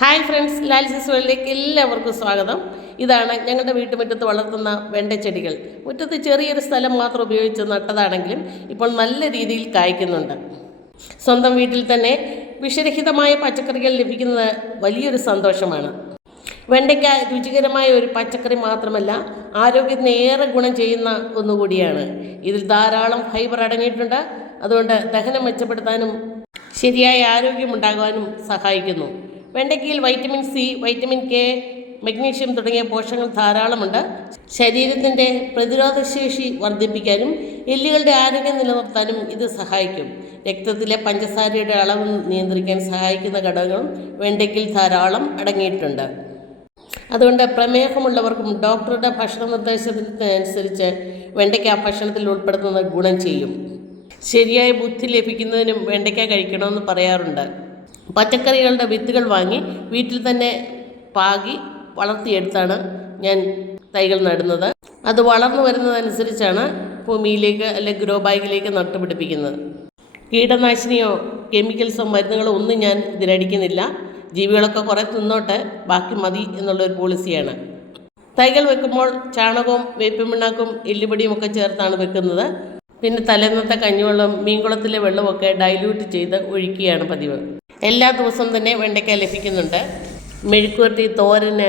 Hi friends, ലാലിസസ് വേൾഡിലേക്ക് എല്ലാവർക്കും സ്വാഗതം. ഇതാണ് ഞങ്ങളുടെ വീട്ടുമുറ്റത്ത് വളർത്തുന്ന വെണ്ടച്ചെടികൾ. മുറ്റത്ത് ചെറിയൊരു സ്ഥലം മാത്രം ഉപയോഗിച്ച് നട്ടതാണെങ്കിലും ഇപ്പോൾ നല്ല രീതിയിൽ കായ്ക്കുന്നുണ്ട്. സ്വന്തം വീട്ടിൽ തന്നെ വിഷരഹിതമായ പച്ചക്കറികൾ ലഭിക്കുന്നത് വലിയൊരു സന്തോഷമാണ്. വെണ്ടയ്ക്ക രുചികരമായ ഒരു പച്ചക്കറി മാത്രമല്ല, ആരോഗ്യത്തിന് ഏറെ ഗുണം ചെയ്യുന്ന ഒന്നുകൂടിയാണ്. ഇതിൽ ധാരാളം ഫൈബർ അടങ്ങിയിട്ടുണ്ട്. അതുകൊണ്ട് ദഹനം മെച്ചപ്പെടുത്താനും ശരിയായ ആരോഗ്യമുണ്ടാകാനും സഹായിക്കുന്നു. വെണ്ടയ്ക്കയിൽ vitamin C, vitamin K, magnesium തുടങ്ങിയ പോഷകങ്ങൾ ധാരാളമുണ്ട്. ശരീരത്തിൻ്റെ പ്രതിരോധശേഷി വർദ്ധിപ്പിക്കാനും എല്ലുകളുടെ ആരോഗ്യം നിലനിർത്താനും ഇത് സഹായിക്കും. രക്തത്തിലെ പഞ്ചസാരയുടെ അളവ് നിയന്ത്രിക്കാൻ സഹായിക്കുന്ന ഘടകങ്ങളും വെണ്ടയ്ക്കയിൽ ധാരാളം അടങ്ങിയിട്ടുണ്ട്. അതുകൊണ്ട് പ്രമേഹമുള്ളവർക്കും ഡോക്ടറുടെ ഭക്ഷണ നിർദ്ദേശത്തിനനുസരിച്ച് വെണ്ടയ്ക്ക ഭക്ഷണത്തിൽ ഉൾപ്പെടുത്തുന്നത് ഗുണം ചെയ്യും. ശരിയായ ബുദ്ധി ലഭിക്കുന്നതിനും വെണ്ടയ്ക്ക കഴിക്കണമെന്ന് പറയാറുണ്ട്. പച്ചക്കറികളുടെ വിത്തുകൾ വാങ്ങി വീട്ടിൽ തന്നെ പാകി വളർത്തിയെടുത്താണ് ഞാൻ തൈകൾ നടുന്നത്. അത് വളർന്നു വരുന്നതനുസരിച്ചാണ് ഭൂമിയിലേക്ക് അല്ലെങ്കിൽ ഗ്രോ ബാഗിലേക്ക് നട്ടുപിടിപ്പിക്കുന്നത്. കീടനാശിനിയോ കെമിക്കൽസോ മരുന്നുകളോ ഒന്നും ഞാൻ ഇതിനടിക്കുന്നില്ല. ജീവികളൊക്കെ കുറേ തിന്നോട്ടെ, ബാക്കി മതി എന്നുള്ളൊരു പോളിസിയാണ്. തൈകൾ വെക്കുമ്പോൾ ചാണകവും വേപ്പിൻ പിണ്ണാക്കും എല്ലുപൊടിയും ഒക്കെ ചേർത്താണ് വെക്കുന്നത്. പിന്നെ തലേന്നത്തെ കഞ്ഞിവെള്ളം, മീൻകുളത്തിലെ വെള്ളമൊക്കെ ഡൈല്യൂട്ട് ചെയ്ത് ഒഴിക്കുകയാണ് പതിവ്. എല്ലാ ദിവസവും തന്നെ വെണ്ടയ്ക്ക ലഭിക്കുന്നുണ്ട്. മെഴുക്കുവരട്ടി, തോരന്,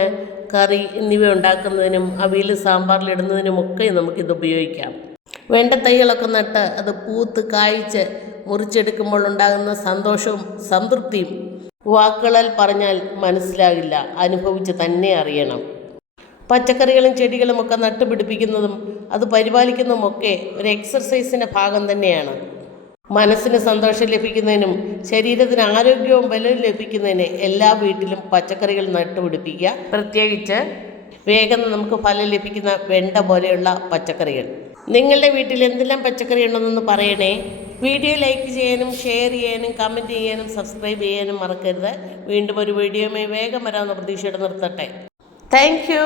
കറി എന്നിവ ഉണ്ടാക്കുന്നതിനും അവിയൽ സാമ്പാറിലിടുന്നതിനുമൊക്കെ നമുക്കിത് ഉപയോഗിക്കാം. വെണ്ട തൈകളൊക്കെ നട്ട് അത് പൂത്ത് കായ്ച്ച് മുറിച്ചെടുക്കുമ്പോൾ ഉണ്ടാകുന്ന സന്തോഷവും സംതൃപ്തിയും വാക്കുകളാൽ പറഞ്ഞാൽ മനസ്സിലാകില്ല, അനുഭവിച്ച് തന്നെ അറിയണം. പച്ചക്കറികളും ചെടികളുമൊക്കെ നട്ടുപിടിപ്പിക്കുന്നതും അത് പരിപാലിക്കുന്നതുമൊക്കെ ഒരു എക്സർസൈസിൻ്റെ ഭാഗം തന്നെയാണ്. മനസ്സിന് സന്തോഷം ലഭിക്കുന്നതിനും ശരീരത്തിന് ആരോഗ്യവും ബലവും ലഭിക്കുന്നതിന് എല്ലാ വീട്ടിലും പച്ചക്കറികൾ നട്ടുപിടിപ്പിക്കുക. പ്രത്യേകിച്ച് വേഗം നമുക്ക് ഫലം ലഭിക്കുന്ന വെണ്ട പോലെയുള്ള പച്ചക്കറികൾ. നിങ്ങളുടെ വീട്ടിൽ എന്തെല്ലാം പച്ചക്കറി ഉണ്ടെന്നൊന്ന് പറയണേ. വീഡിയോ ലൈക്ക് ചെയ്യാനും ഷെയർ ചെയ്യാനും കമൻറ്റ് ചെയ്യാനും സബ്സ്ക്രൈബ് ചെയ്യാനും മറക്കരുത്. വീണ്ടും ഒരു വീഡിയോയുമായി വേഗം വരാമെന്ന പ്രതീക്ഷയോടെ നിർത്തട്ടെ. Thank you.